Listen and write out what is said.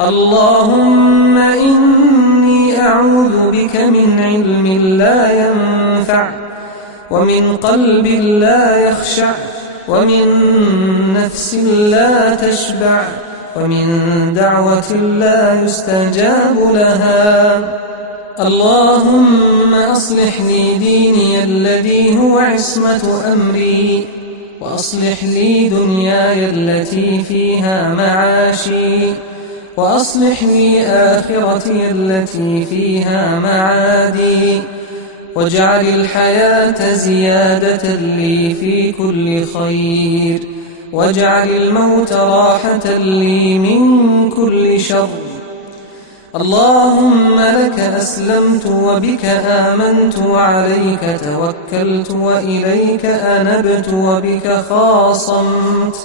اللهم إني أعوذ بك من علم لا ينفع، ومن قلب لا يخشع، ومن نفس لا تشبع، ومن دعوة لا يستجاب لها. اللهم أصلح لي ديني الذي هو عصمة أمري، وأصلح لي دنياي التي فيها معاشي، وأصلح لي آخرتي التي فيها معادي، واجعل الحياة زيادة لي في كل خير، واجعل الموت راحة لي من كل شر. اللهم لك أسلمت، وبك آمنت، وعليك توكلت، وإليك أنبت، وبك خاصمت،